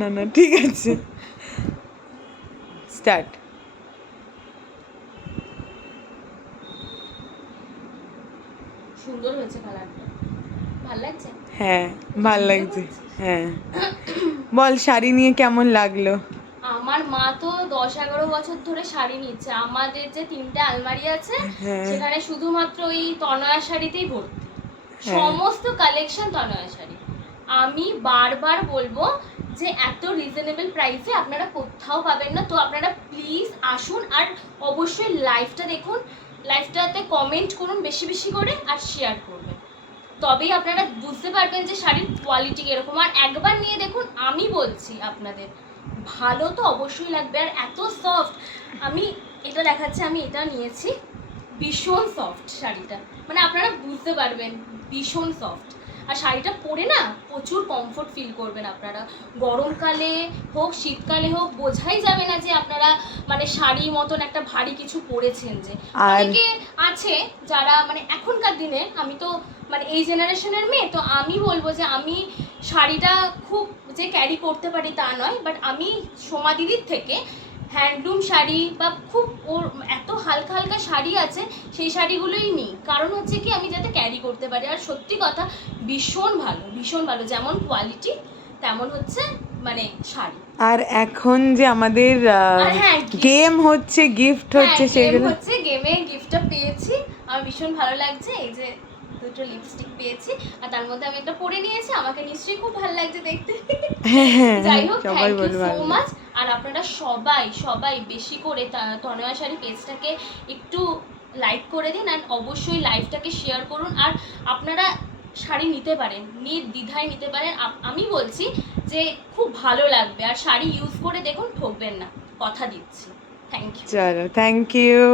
না না ঠিক আছে, স্টার্ট। সুন্দর হয়েছে কালারটা, ভালো লাগছে। হ্যাঁ ভাল লাগছে। হ্যাঁ বল শাড়ি নিয়ে কেমন লাগলো? আমার মা তো 10-11 বছর ধরে শাড়ি নিচ্ছে। আমাদের যে 3টে আলমারি আছে হ্যাঁ সেখানে শুধুমাত্র ওই তনয়া শাড়িতেই ভর্তি, হ্যাঁ সমস্ত কালেকশন তনয়া শাড়ি। আমি বারবার বলবো যে এত রিজনেবল প্রাইসে আপনারা কোথাও পাবেন না। তো আপনারা প্লিজ আসুন, আর অবশ্যই লাইভটা দেখুন, লাইভটাতে কমেন্ট করুন বেশি বেশি করে, আর শেয়ার করবেন, তবেই আপনারা বুঝতে পারবেন যে শাড়ির কোয়ালিটি এরকম। আর একবার নিয়ে দেখুন, আমি বলছি আপনাদের ভালো তো অবশ্যই লাগবে। আর এত সফট, আমি এটা দেখাচ্ছি, আমি এটা নিয়েছি, ভীষণ সফট শাড়িটা, মানে আপনারা বুঝতে পারবেন ভীষণ সফট। আর শাড়িটা পরে না প্রচুর কমফোর্ট ফিল করবেন আপনারা, গরমকালে হোক শীতকালে হোক বোঝাই যাবে না যে আপনারা মানে শাড়ির মতন একটা ভারী কিছু পরেছেন। যে অনেকে আছে যারা মানে এখনকার দিনে, আমি তো মানে এই জেনারেশনের মেয়ে, তো আমি বলবো যে আমি শাড়িটা খুব যে ক্যারি করতে পারি তা নয়, বাট আমি সোমা দিদির থেকে হ্যান্ডলুম শাড়ি বা খুব ওর এত হালকা হালকা শাড়ি আছে সেই শাড়িগুলোই নিই, কারণ হচ্ছে কি আমি যাতে ক্যারি করতে পারি। আর সত্যি কথা ভীষণ ভালো, ভীষণ ভালো, যেমন কোয়ালিটি তেমন হচ্ছে মানে শাড়ি। আর এখন যে আমাদের হ্যাঁ, গেম হচ্ছে, গিফট হচ্ছে, সেগুলো হচ্ছে, গেমে গিফটটা পেয়েছি, আমার ভীষণ ভালো লাগছে। এই যে দুটো লিপস্টিক পেয়েছি, আর তার মধ্যে আমি একটা পরে নিয়েছি, আমাকে নিশ্চয়ই খুব ভালো লাগছে দেখতে। যাই হোক, সবাই থ্যাংক ইউ বলবে সো ভালো। মাচ। আর আপনারা সবাই সবাই বেশি করে তনয়া শাড়ি পেজটাকে একটু লাইক করে দিন, আর অবশ্যই লাইভটাকে শেয়ার করুন। আর আপনারা শাড়ি নিতে পারেন, নির্দ্বিধায় নিতে পারেন। আমি বলছি যে খুব ভালো লাগবে, আর শাড়ি ইউজ করে দেখুন, ঠকবেন না, কথা দিচ্ছি। Thank you. চলো, থ্যাংক ইউ।